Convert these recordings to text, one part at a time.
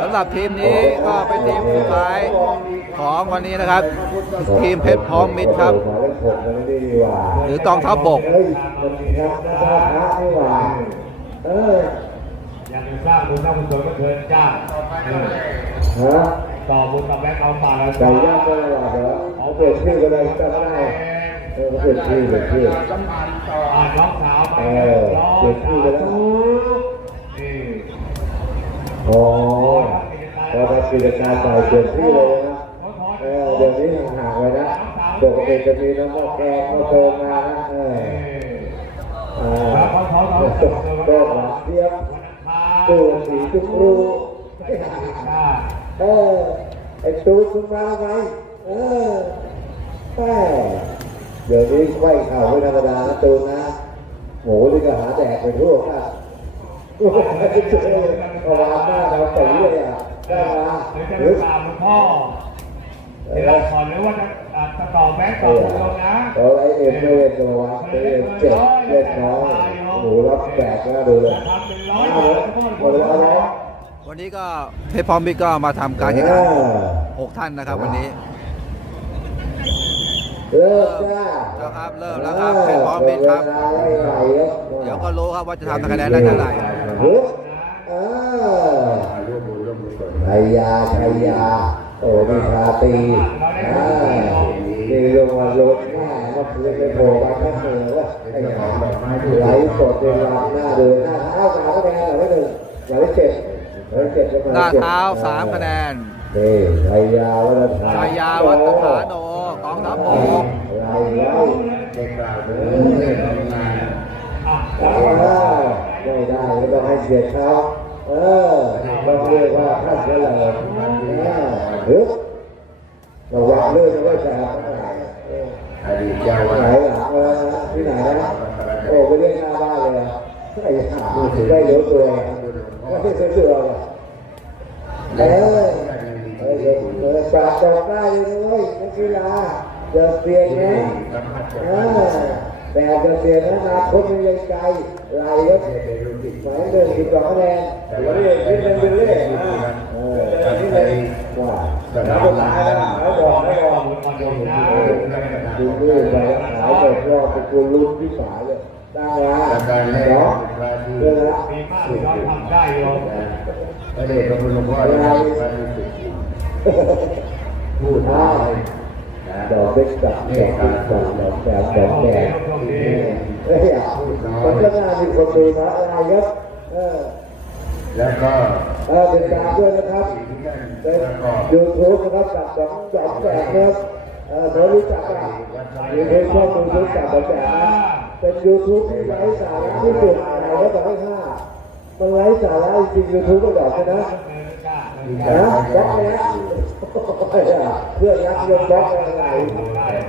สำหรับทีมนี้ก็เป็นทีมสุดท้ายของวันนี้นะครับ ทีมเพชรพร้อมมิตรครับหมายเลขหกมันนี่ดีกว่าหรือกองทัพบกเฮ้ยมันมีครับหน้าตาพระนี่หว่าเอออยากจะสร้างบุญสร้างกุศลก็เชิญจ้าเออฮะต่อบุญกับแบงค์เอาฝากเราไก่ย่างก็ได้หรอเหรอเอาเปลี่ยนชื่อก็ได้ก็ได้เออเขาเปลี่ยนชื่อเปลี่ยนชื่ออ่านน้องสาวไปเออเปลี่ยนชื่อไปแล้วนี่ อ๋อพอทำกิจการใส่เปลี่ยนชื่เลยนะเออเดี๋ยวนี้ห่างๆไว้นะปกติจะมีน้ำมันแกงมาเติมมานะเออก็หลังเทียบตัวสีทุกรูเออไอ้ตูดคุณมาไหมเออแม่เดี๋ยวนี้ไขว้ข่าวไม่ธรรมดานะตูนนะหมูนี่ก็หาแดกไปทั่วกัน โอ้โหเอาวางหน้าเราตีเลยอะได้มาหรือจะหรือตามหลวงพ่อเดี๋ยวเราขอหรือว่าจะอ่าจะต่อแบงค์ต่อบุญลงนะเอาไอ้เอ็มไม่เล่นตัววะเล่นเจ็บเล่นน้อยหมูรับแบกนะดูเลยทำเป็นร้อยเอาบาเลยททุกคนหมดแล้วนะวันนี้ก็เพชรพร้อมมิตรก็มาทำการแข่งขันหกท่านนะครับวันนี้เริ่มจ้าแล้วครับเริ่มแล้วครับเพชรพร้อมมิตรครับ เดี๋ยวก็รู้ครับว่าจะทำคะแนนได้เท่าไหร่ ฮึบเออชัยยาชัยยาโอ้มีชาตีอ่านี่ลงมาลงหน้าเมื่อคืนไปโผล่มาข้างเหนือว่าไอ้หางไหลสดเป็นลำหน้าเดินหน้าเท้าสามคะแนนเหลือหนึ่งเหลือเจ็ดเหลือเจ็ดก็มาหน้าจ็ดเท้าสามคะแนนนี่ชัยยาวัฒนธรรมชายาวัฒฐานโนกองทัพบกไรไรเด็กกล่าวเดินเล่นงาน อะ ไม่ได้ไม่ต้อง ให้เกียรติเขาเออต้องเรียกว่าท่านเฉลิมเฮ้ยระวังเรื่องไว้แสบอดีตเจ้าไหนวัดหลังเออที่ไหนนะโอ้ไปเรียกหน้าบ้านเลยไอ้ห่าได้เดี๋ยวตัวไม่ใช่เสือเลยเออเออเออปากจอกได้เลยเว้ยนักกีฬาเดินเปลี่ยนนะ แต่จะเปลี่ยนอนาคตมันยังไกลลายก็หมายเดินสิบสองคะแนนแต่ว่าเรื่องที่เป็นเป็นเรื่องเออที่ไหนว่าสนามม้าเขาบอกให้บอกขอบุญนะดูด้วยไปขายแบบรอบไปกูลุ้นที่ฝาเลยได้ละประการแรกเนาะเป็นว่าที่เรื่องละมีมากที่เราทำได้โยมพระเดชพระคุณหลวงพ่อได้รับพระนิสิตพูดได้นะ ดอกเล็กดับดอกเล็กดับดอกแบบดอกแดงเฮ้ยมันก็น่ามีคนดูนะอะไรครับเออแล้วก็เออเป็นการด้วยนะครับสิ่งที่ท่านเป็นประกอบยูทูบนะครับกับสองสองแสนครับเออเขารู้จักอะมีเพจช่องยูทูบกับสองแสนนะเป็นยูทูบที่ไร้สาระที่สุดในแล้วต่อให้ห้ามันไร้สาระจริงยูทูบก็บอกนะ นะบล็อกเลยนะเพื่อนรักเพื่อนบล็อกอะไร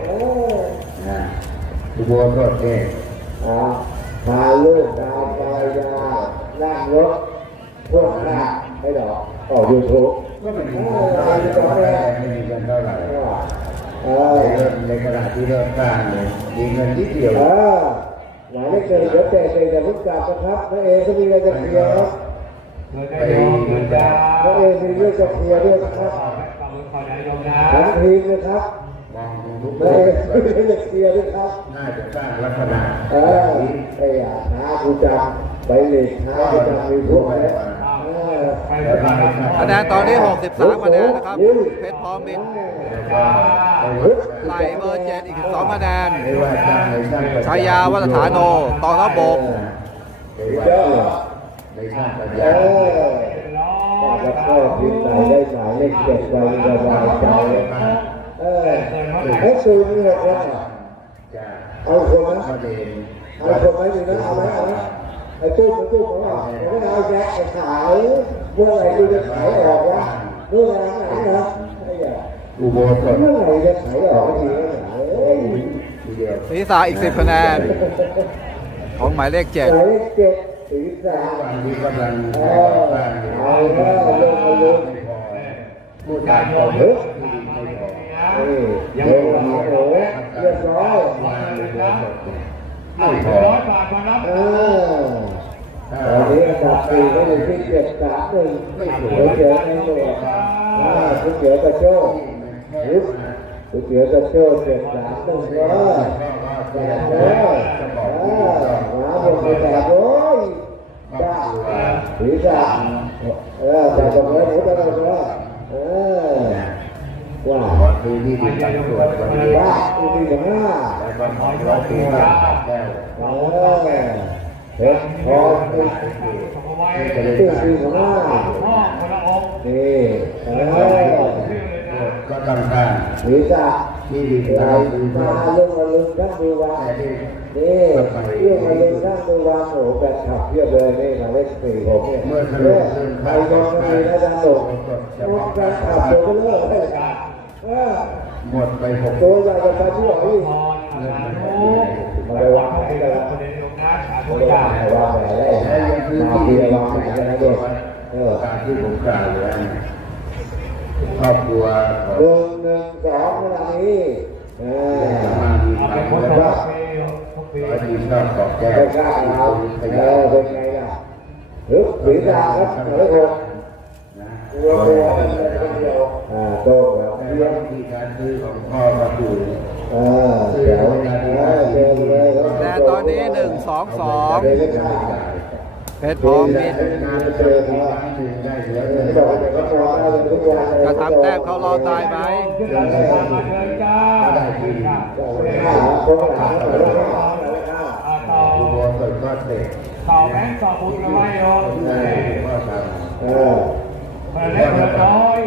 เออนะอุโบสถเนี่ยอ่าพาลูกดาวปลายานั่งรถพวกหน้าให้ดอกออกยูทูบก็ไม่มีการจอแรกไม่มีกันเท่าไหร่ในอเริ่มในขณะที่เริ่มสร้างเนี่ยมีเงินนิดเดียวหมายเลขเจ็ดเดี๋ยวแจกเองแต่เพิ่งกลับนะครับพระเอกก็มีอะไรจะเคลียร์ ครับเกิดได้โยมเกิดได้พระเอกมีเรื่องจะเคลียร์ด้วยนะครับขอได้ยมนะทั้งทีมนะครับมองดูทุกพคระนเอกมีเรื่องจะเคลียร์ด้วยครับน่าจะสร้างลักษณะเออไอ้อะหากูจำไปเลยหากูจำมีพวกอะไรเออใคะแนนตอนนี้ 63คะแนนนะครับ เพชรพร้อมมิตรแล้วก็เอาไว้ไหลเบอร์เจ็ดอีก 2คะแนนชายาวัฒฐานโนกองทัพบก ม่ว่าในสร้าปัญญาอจะเข้าทีมไหนได้หมายเลขเจ็ดไปสบายใจเออไอ้ซูนี่หกแล้วเอาคนนะเอาคนไหมดีนะเอาไหมเอาไหมไอ้ตู้มันตู้ของเราไม่ได้เอาแยกไอ้ขายเมื่อไหร่กูจะขายออกวะเมื่อไหร่ไหนนะไอ้ยาอุโบสถเมื่อไหร่จะขายออกทีนะเอ้ยทีเดียวศีรษะอีก10คะแนนของหมายเลขหมายเลขเจ็ด สีสาวันนี้กำลังเอสร้างออยู่เอาแล้วลงมาลงไม่พอพูดตายตรมงเฮ้เฮ้ยยนี่เดี๋ยวหาโหเรียบร้อยวางอุโบสถไม่ไม่พออร้อยบาทมารับเออตอนนี้อันดับสี่ก็อยู่ที่เจ็ดสามหนึ่งก๋วยเตี๋ยวในหลวงอ่าก๋วยเตี๋ยวกระโจกฮึบก๋วยเตี๋ยวกระโจกเจ็ดสามหนึ่งเลยแปดเลยอ่ามาหมดไปแปดเลยจ้าศีรษะเออแต่ตรงนี้หมูตะลุเลยเออว้าขอซื้อที่ดินบางส่วนวันนี้ว้าอีกทีหนึ่งห้าแล้วก็ขอร้อยปีบ้านตัดแล้วเออเห็ดทองติดส่งเอาไว้ตื้อทีหนึ่งห้าพ่อคนละองค์นี่เออชื่อเลยนะก็ต้องการศีรษะ ที่ดินไหลาซื้อมาลุงมาลุงทั้งดูวันแต่ที่นี่เรื่องมาลุงทั้งดูวันโอ้โหแบบขับเพียบเลยนี่มาเลขสี่ผมเนี่ยเมื่อสเอรุปอเรื่องใครมองไม่มีนะจ๊ะหลงมองการขับตัวก็เลิกเลยเออหมดไปหกตัวใหญ่กว่าตาช่วยอีกพรสาธุมาไปวางให้กับประเด็นลงนะสาธุไม่ได้จ้าแต่ว่าแหมได้และยังซื้อมาที่เพีดิยนวางแหมกันนะเด็กเออตามที่ผมกล่าวแล้ ครอบครัวของหนึ่งหนึ่งสองเวลานี้เออสมาธิเอาธไปรรพ้มนนะจากปีทุกปีขอดีชอบขอบแก้วไม่กล้าเราเออเป็นไงล่ะฮึบศีรษะครับหมายเลขหกนะตัวตัวมันเลยคนเดียวอ่าโต้แบบแต่เยี่ยว่ามวิธีการซื้อของพ่อก็คือเออเดี๋ยวเออเจอเลยแต่ตอนนี้หนึ่งสองสอง เดี๋ยวจะได้เพ ชรพร้อมมิตรงานเจอครั้งหนึ่งได้เหลือเอเงิอนบอกว่าเดี๋ยวก็พอได้เลยทุกวันเลยจะทำแต้มเขารอตายไหมขึ้นราชการมาเชิญจ้าขึ้นค่ะห้าคนหลังหมายเลขห้าหมายเลขห้าอ่าต่ออุโบสถก็เสร็จต่อแบงค์ต่อบุญกันไว้โยมได้พ่อทเออเปิดเล็กเปิดน้อย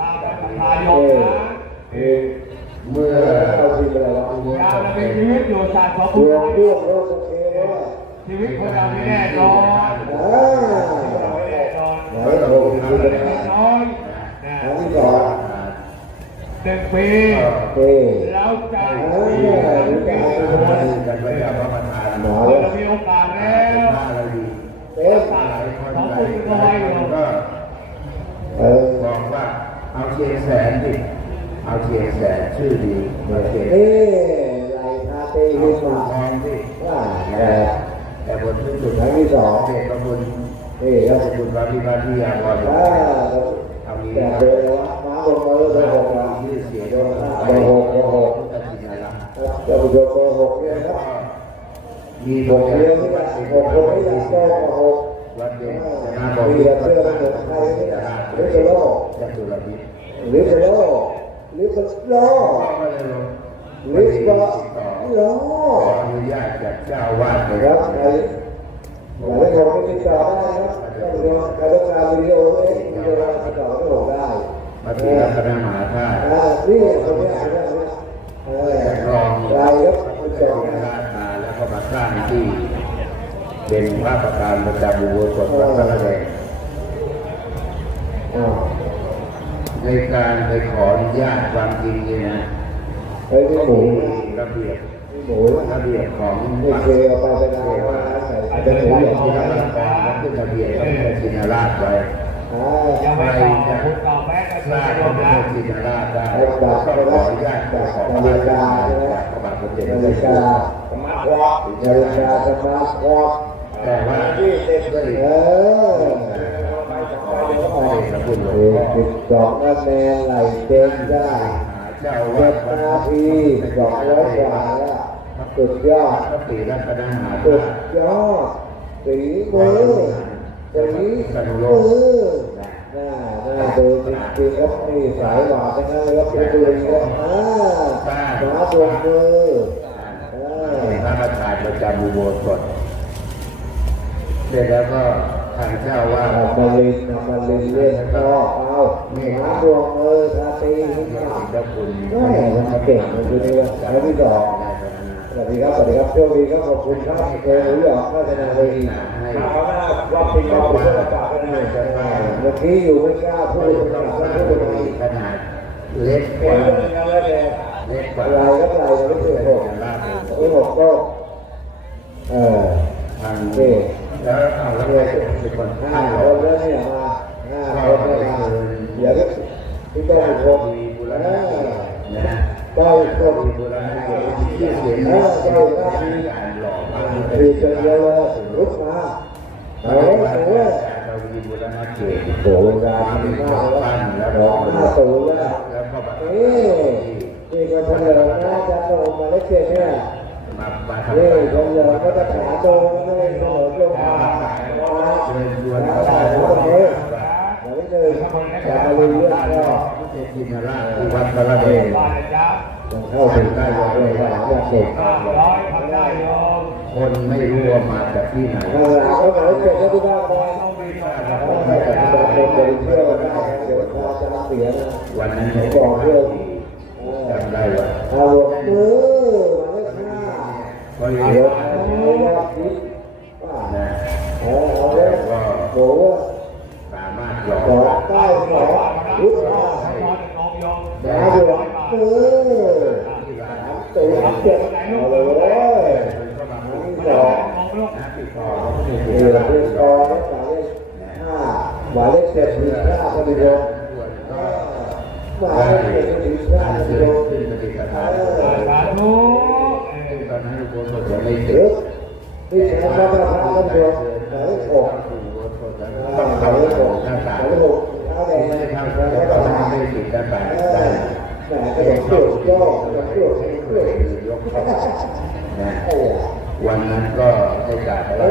ตามไปประทายโยเอมอนะเออำเมื่อเอาทีไปแล้วอุโบยาสวถจะเสมีร็จชีวิตอยู่ศาสตร์ของคุเรื่ณ องเรื่องโลกโอเคเลยชีวิตคนเราไม่แน่นอนอ่าไม่แน่นอนหมายเลขหกทีไปเล็กแล้วน้อยนะอันที่สองหนึ่งปีเออแล้วจะเอมีอการนี่เปก็ลี่ยนเอาไปแปลทำไมงกันพระเจ้าพระประธานหมอเราเลยจะมีโอกาสแล้วหน้าเราดีเอ๊ะหลายคนหลายคนก็เออบอกว่าเอาเชียงแสนดิเอาเชียงแสนชื่อดีมาเชียงเอ๊ะไหลคาเต้เอาขึ้นสุมาทองดิว่า แต่บนที่สุดครั้งที่สองเด็กก็บุญเอ๊ะแล้วบุญพระพิพาที่ยาวรอ่าแต่เดินแล้วม้าบนมือเบอร์หกนะชื่เสียงเบอร์หกเบอร์หกตัดสินอะไรเจ้าผู้ชมเบอร์หกเนี่ยครับมีหบกทเดียวนี่แหละหกคนนี่แหละเจ้าเบหกวัดเด็กจะมาบมีอกแต่เสื้อนเหมือนใครนี่แหละหรือเปโลจะตุลพิษหรือเปโลหรือเปโลพ่อก็เลยล งหรือเปโลขออนุญาตจากเจ้าวาดเลยครับใครหมายเลขหกไม่ติดต่อได้นะครับท่านผู้ชมใครต้องการวิดีโอเอ้ยวิดีโอติดต่อไม่ผมได้มาที่รัตนมหาธาตุอ่านี่คนเนี้ยคนเนี้ยเออรองรายครับพคุณระจเจ้าอมพระนะราชมาแล้วก็มาสร้างที่เป็นพระประธานประจำอุโบสถวัดพระแดงอ่าในการไปขออนุญาตความจริงเนี่ยนะเฮ้ยพี่หมูมีระเบียบ หมูระเบียบของไม่เคยเอาไปเป็นอะไรว่าใส่เป็นหมูอย่างที่นี้รันะตนกรขึ้นระเบียบพระพุทธชินราชไว้อ่ายังไม่ต่อบุญต่อแบงค์ก็สร้างโยพระมพุทนะธชินราชได้ก็ขออนุญาตจากของพระราชาจากพระบาทสมเด็จพระนาเจ้าฬิอยู่กาหัวนาฬิกาสมาร์ทวอทแต่ว่าด้วยเออขอพระคุณหลวเองพ่อสิบสองคะแนนไหลเต็มได้เจ้าวัดดวัดนาทีสองร้อยกว่าแล้ว สุดยอดพระศรีรัตนมหาสุธาดตุยอดสีมือสีมือน่าน่าดูจริงๆครับนี่สายหวานนั้นเลยครับเป็นตัวเองครับอ่ามาดวมืออ่าเป็นพระประธานประจำอุโบสถเสร็จแล้วก็ทางเจ้าว่าอามาลินอามาลินเล่นก็เอาหมาดวงมือทาตีขึ้นมาเจ้าคุณแม่มันเก่งมันคือนี่ครับแล้วที่สอง สวัสดีครับ สวัสดีครับโชคดีครับ ขอบคุณครับเคยรู้หยอกข้าชนะเลยดีให้ว่าปีนี้ผมจะกลับไปไหนกันเมื่อกี้อยู่ไม่กล้าพูดต้องกสล้าร้างพูดมีขนาดเล็กกเป็ว่านยังไงแล้วเนี่ยเล็กกว่าลายก็ลายยังไม่เกิดหกไม่หกก็เออทางนี่แล้วเอาแล้วเนี่ยเป็นคนห้าห้าคคนนแล้วเนี่ยมาห้าคนเนี่ยมาอย่าก็พี่ต้องอีกคนมีบุรเอณะอนะก็อีกคน มีบุรณะชื่เสียงเอนะอก็อีกคนการหล่ออ่ามากคือเจอเยอะเลยลุกมาเอาไว้เอาไว้เราดีบุรณะเขตโอ้โหเวลาทำมากแล้วร้องห้าตูแล้วแล้วเอ๊ะนี่ก็เฉลิมนะจะโดนมาเล็กเจ็ดเนี่ยนี่เฉลิมก็จะขาโดนเลยเฉลิมลงมาเชิญชวนขาเขาโดได้นว่าตรงนี้หมายเลขหนึ่งจะมาลุยเรื่องก็จตินาราชที่วัดพระเดช บ้านนะจ๊ะต้องเข้าถึงได้เลยว่าหลังจากเสร็จห้าร้อยทำได้โยมคนไม่รู้ว่ามาจากที่ไหนข้างหลังก็หมายเลขเจ็ดก็ที่บ้านเลยต้องมีหน่อยนะถ้าใครจะมาเป็นบริเที่ยวได้เดี๋ยวพาจะเสียนะวันนั้นผเขามบบออกกเรื่เรื่อองงจำได้ว่าเอาหลบมือมาเลขห้าก็เรียเดี๋ยกวเอาแล้วคิดว่านะเอาเอาแล้วโหสามารถหลอกสองเก้าสองรุดมาร้อยงงยงดาวหลบมือสามตัวเจ็ดเอาเลยอันที่สองงงลูกติดต่อนี่หลังเลขสองหมายเลขห้าหมายเลขเจ็ดมีค่าพอดียก็หมายเลขเจ็ดมีค่าการพอดีเดิเลนยขึ้นปฏิปทาสาธุตอนนั้นอุโบที่เดียวจนี่ใช้พระประธานกันตัวหมายเลขหกต้องหมายเขาเลขหส่กงหน้าหมายเลขหกเท้าแดงไม่หได้มายทำเลแต่ขตอนสานั้นมไม่ติดหน้าต่าง เอ ได้ อแหมก็ ยังเกี่ยวย่อยังเกี่ยวยังเกี่ยวยกเข้านะเออวันนั้นก็ได้กราบพเอระ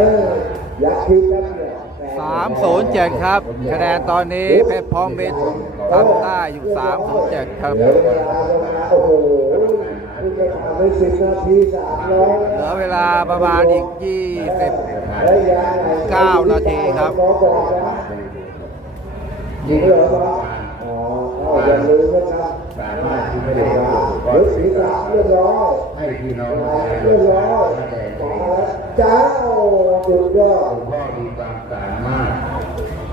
อยักษ์คิดแล้วเนี่ยสามศูนย์เจ็ดครับ คะแนนตอนนี้เพชรพร้อมมิตรทำได้อยู่สามศูนย์เจ็ดครับเหลือเวลาประมาณโอ้โหคุณจะทำให้สิบนาทีสามร้อยเหลือเวลาประมาณอีกยี่สิบแล้วยังไงเก้านาทีครับน้องบอกนะยิงเหรอครับอ๋อเอาอย่าลืมนะครับสามารถ ที่ไม่ได้รีทำก็ยบศีรษะเรียบร้อยให้พี่น้องเรียบร้อยมาแล้วจ้าสุดยอดหลวงพ่อมีความสามารถ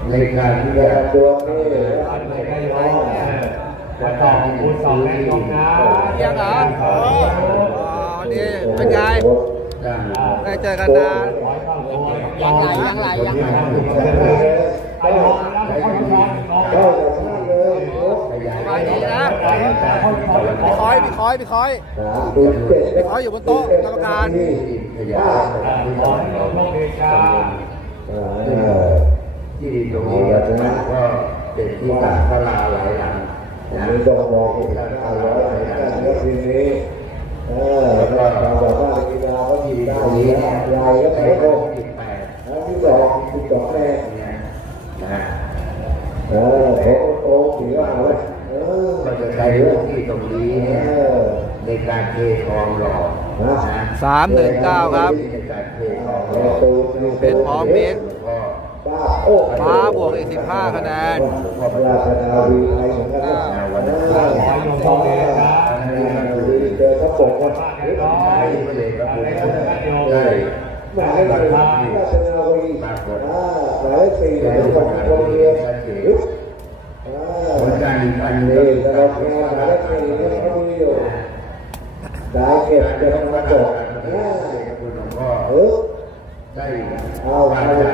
ในการที่จะยวดวนี่อันไหนก็โยมมาต่อคูณสองแรงยงนะยังเหรออ๋อนี่เป็นไงได้เจอกันนานยังไรยังไรยังไรไอ้โยมแล้วค่อยๆนอนนอนเข้าจากท่านเลย ขยาย สบาย ดีนะพี่คอยพี่คอยพี่คอยสามศูนย์เจ็ดพี่คอยอยู่บนโต๊ะกรรมการที่ดินตรงนี้ก็เป็นที่ตัดพลาหลายหลังผมนะไม่ต้องบอกอีกแล้วห้าร้อยหมือนกันเมื่อทีนี้เออแล้วก็ทาบอกว่ากีฬาก็มีที่ได้ตรงดีนี้นะเนี่ยยายก็ใช้โลโลกกที่แปดแล้วที่สองที่สองแม่เนี่ยนะเออโอ้โอ้ถือว่าเอาเลยเออ ก็จะ ใช้เรื่องที่ตรงนี้เนี่ยในการเททองหล่อนะสามหนึ่งเก้าครับในการเททองหปล่อระตูเพชรพร้อมมิตรก็ป้าโอ้ฟ้าบวกอีก15คะแนนราชนาวีไทยเหมือนกันนะวันนั้นขอให้โยมโชคดีนะเจอเขาปกกันบ้านเรียบร้อยอะไรก็ได้โยมได้หมายเลขสี่หมายเลขสี่หมายเลขส องคนเรียนอ่าผลการแข่งขันนี่นี้สำหรับงานหมายเลขสี่เนี่ยเขามีอยู่ได้เก็บเก็บมาจบอ่าคุณหลวงพ่อเออได้วางการ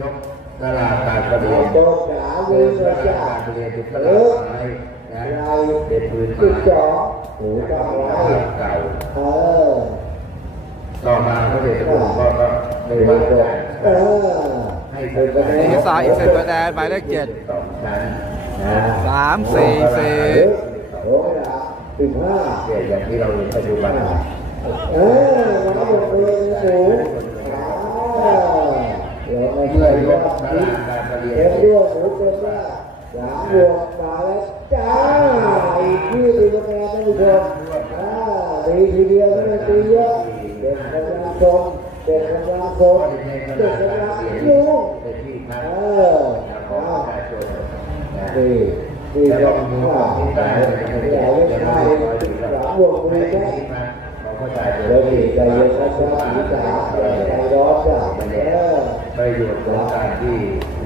ยกตลาดการประเรียนโดนจ๋าเลเรียยนนะตจ๊ะลาดการเรียนทุกตเอลาดอไม้นะลายเป็นพื้นจุดไม้จ่อหูตั้งไว้เก่าเออต่อมาพระเดชพระคุณก็ได้วางการเออให้ให้เป็นคะแนนอี กสายอีกสิบคะแนนหมายเลขเจ็ดสามสี่สี่โอ้ยอะสิบห้าเนี่ยอย่างที่เราปัจจุบันเออมาบทเลงสูงเดี๋ยวมาเมื่เมื่ออยยกกตนี้ลาดการประเรียเอ็นมด้วยหูเต็มว่าสามบวกมาแล้วจ้าอีกที่ดีคะแนนท่านผู้ชมอ่าดีทีเดียวไม่ได้ตีเยอะเด็กกำลังชม เด็กกำลังชมเด็กกำลังยุ่งเป็นพักเออของอ่าประชาชนนะนี่นี่แล้วก็ก็มีว่าที่ใต้หเลยนะเรื่องได้สาบวกมือแค่เราก็จ่ายเดี๋ยวนี่ใจเย็นนะจ๊ะสีจ๋าใจร้อนจ้ะเออประโยชน์ของการที่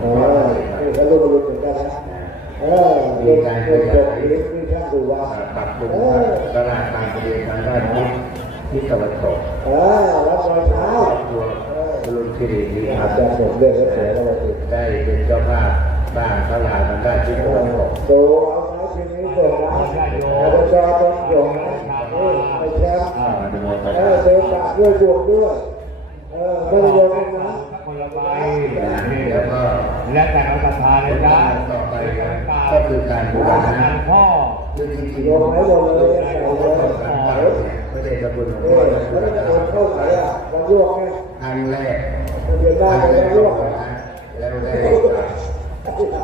เออนี่ก็รู้รู้เหมือนกันนะเออมีการเกิดจที่ท่านดูว่าปรับปรุงเออตลาดการประเรียนทางด้านทิศที่ตะวันตก เออรับรอยเท้าลุนคิรินี้คอาจจะหมดเรื่องแล้วเสียแล้วสิได้เป็นเจ้าภาพสร้างตลาดทางด้านทิศตะวันตเอาไม้ชิ้นนี้ส่งนะอาจารย์ต้องส่งนะไอ้แชมป์อ่าอนุโมทเออเดินปากด้วยบวกด้วยเออไม่ได้โยนนะกคนละใบแล้วก็และแต่ละศรัทธาเลยจ้า ก็คือการบูรณะพ่อคือจริงๆโยนให้หมเลยใส่เลยพระเดชพระคุณหลวงเอพ่ออท่าแล้วจะโอนเข้าไหนอะมันลวกไงครั้งแรกมันจะได้ท่านไหมได้ลลววกกอะแล้วได้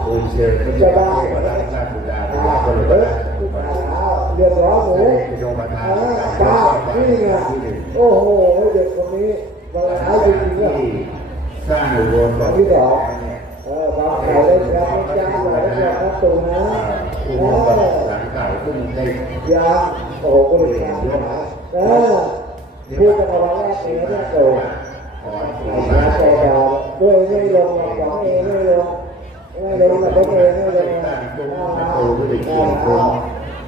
บูญเชิญพระเจ้าพระราชาสุดาพระราชาสุดาสุดาเรียบร้อยหมูเป็นโยมทานบ้านี่ไงโอ้โหเด็กคนนี้มาหาจริงๆที่สร้างอุโบสถที่สอง เออตามข่าวเลยครับจ้างหลายคนครับตูนะอุเอโบสถอหลังเก่าซึ่งได้ยาโอ้โหก็เลยยาเออพูดกันเอาไว้แรกเลยนะโตขอไอ้ยาโตดาวด้วยไม่ลงสองเองไม่ลงไม่ลงกับตัวเองไม่ลงตั้นะงตรงประตูผู้ติดเกียรติคุณ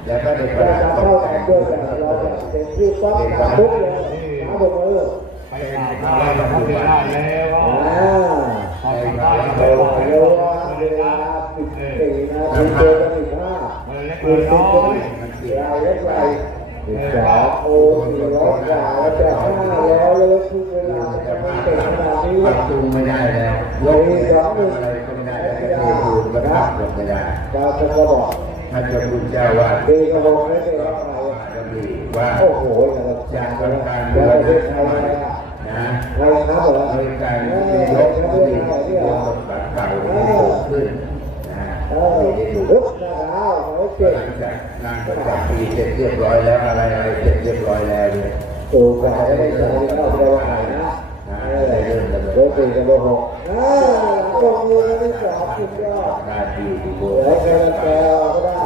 แล้วก็ได้ประเราดัจะบตเข้ากแต่แต่งงด้วยกันเราจะเป็นที่ปั๊บปุ๊บเลยหาผมเออไปกราบไหว้พระเจ้าแล้ว เร็วเร็วเวลาสิบสี่นาทีเจอกันอีกห้าเล็กคือน้สิบสี่เราเล็กไรสิบสองโอสี่ร้อยกว่าแล้วจะห้าร้อยแล้วคือเวลาจะไม่เก่งขนาดนี้ปรับปรุงไม่ได้แล้วยกอะไรก็ไม่ได้แล้วก็เทปูนก็ทำลงไม่ได้ดาวจะบอกท่านจ้าคุณเจ้าวาดดีกระบอกไม่ได้รับใครว่าโอ้โหอย่างจาจาการเมือง ประเทศไทยอะไรอะนะอะไรครับเอโดยการเอที่อยกกผู้เรื่องดีอะไรที่เนี่ยก่าขึ้นนะเออลุกหน้วเขาเก่งหลังจากงานประจำปีเสร็จเรียบร้อยแล้วอะไรอะไรเสร็จเรียบร้อยแล้วเนี่ยตูกว่าจะได้ใจเข้าไปว่าไหนนะอะไรเรื่องโรตีกับโลหกอ่าตรงมือที่สองคุณก็หน้าที่ที่โบเหลือแค่แกก็ได้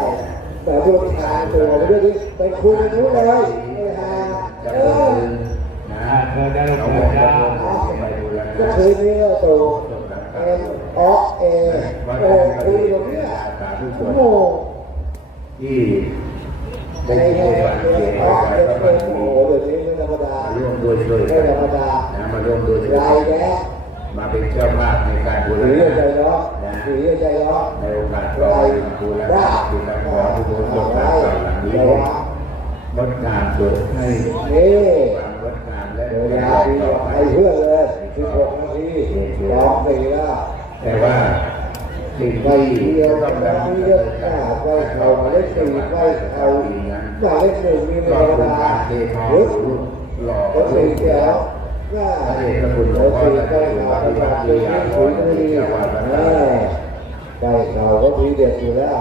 แต่ดูทางตัวไปด้วยดิไปคุยกันนู้นเลย เธอได้ลงเรามืบออกจ้าจะไปดูแลก็นะคืนนี้ตูเอ็มออเอโอ้คุยกับเนี่ยโอ้โหที่ได้ไอ้ยินเนี่ยฟังเสียงออไปเอ็มประโอ้มาณโหนี้เดี๋ยวนี้ไม่ธรรมดาร่วมด้วยช่วยไม่กันธรรมดานะมาร่วมด้วยช่วยลายกันแย่มาเป็นเจ้าภาพในการบูรถือณะใจร้อนถือใจร้อนในโอกาสต่อไปบูรณะบูรณะขอที่โบสถ์หลังหลังนี้งดงามโดยให้ นี่ความงดงามและเวลาดีไอ้เพื่อนเลย16นาทีสองสี่แล้วแต่ว่าสิ่งไปเดียวต้องกันดำมีเนินเยอการหน้าไปเขาเล่นสี่ไปเขาหน้าเล่นหนึ่งมีเวลาหรือรูปหล่อก็สี่ปเดียวหน้าเดชพระคุณหลวงพ่อและพระคุณพระพิพัฒน์ลียาพรอดีตเจ้าวาดวัดเอตาอไปเขาก็มีเด็ดอยู่แล้ว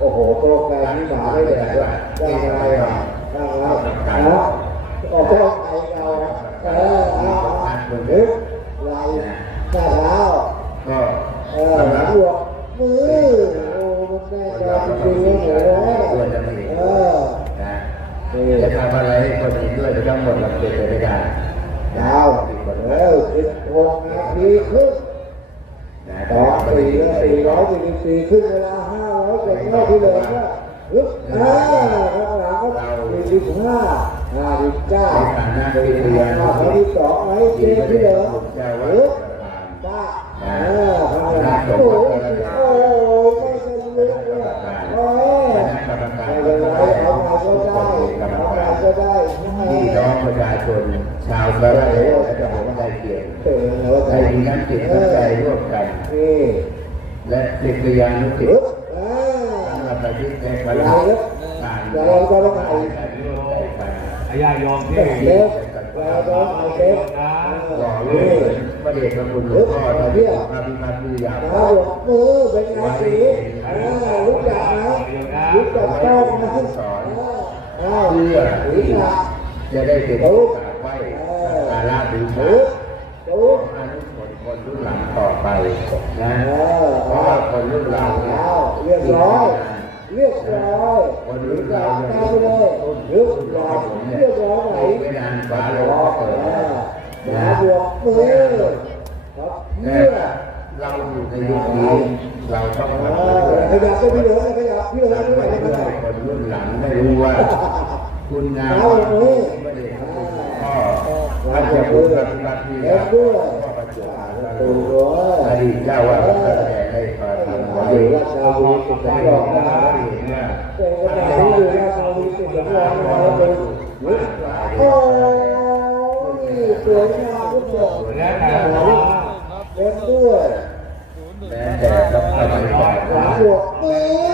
โอ้โหโตแกนี่หมาไม่แดดด้วยได้ไงอะได้แล้ว นะออกต้องไอเราเออเอาหนึกลายหน้าเท้าก็เออสำหรับหัวมือโอ้มันแน่จอจริงๆเลยหัวเออนะจะทำอะไรให้คนอื่นด้วยจะต้องหมดหลักเกณฑ์ไปไม่ได้ดาวแล้วสิบหกนาทีครึ่งนะต่อสี่สี่ร้อยสี่สี่ครึ่งเวลาห้าร้อยเจ็ดรอบที่เหลือก็ฮึบอ่าข้างหลังก็สี่สิบห้า ห้าสิบเก้าในฐานะที่เรียนข้อที่สองไหมเจที่ที่เหลือเจ้าวาฮึดบป้าอ่าข้างหลังโอ้โหโอ้โหไม่เป็นลึกเลยโอ้ยไม่เป็นไรเอามาก็ได้เอามาก็ได้พี่น้องประชาชนชาวกระไรและจังหวัดใกล้เคียงเออแล้วใจใจดีน้ำจิตน้ำใจร่วมกันและศิษยานุศิษย์อ่าสำหรับประเทศในประเราเทศเล็กการเราก็ต้องเอาการร่วมใจกัน อาญายอมที่เล็กเราต้องเอาเล็กนะหล่อลื่นพระเดชพระคุณหลวงพ่อท่านพระพิพัน์วิทยาภเรารบอกมือเป็นไงสีรู้จักนะรู้จักต้องนะอ้าวเพื่อรู้ที่จะได้เป็นกาสไหว้สการะบูชาปึ๊บปึ๊บอนุสนคนรุ่นหลังต่อไปนะเพราะคนรุ่นหลังเขาเรียบร้อย เรียบร้อยคนรู้รุ่นจัเรากเนี่ยตาไปเลยเรียบร้อยเรียบร้อยไหนเวลาฟ้าลงรอเปิดอ่านหาบวกมือครับเมื่อเราอยู่ในยุคนี้เราต้องอ่าทำขยับไปพี่เหลือขยับพี่เหลือทำด้วยเพื่อนะให้คนรุ่นหลังได้รู้ว่า คุณงามเอาความมืดีอพระเดชพระคุณหลวงพ่อาจะพูดปฏิบัติที่แล้แล้ววด้วยพ่อประจุอาดูลูด้วอดีตเจ้าวาดวัดพระแดง อยู่ราชนาวีติดได้สำรบอกงนะเราเห็นว่าเป็นกระดาษที่อยู่ราชนาวีติดสำรองนะแล้วเป็นโอ้ยสวยงามทุกอแล้วแต่สามว่าเล่นด้วยแม้แต่ต้องไปก่อนสามบวกหนึ่ง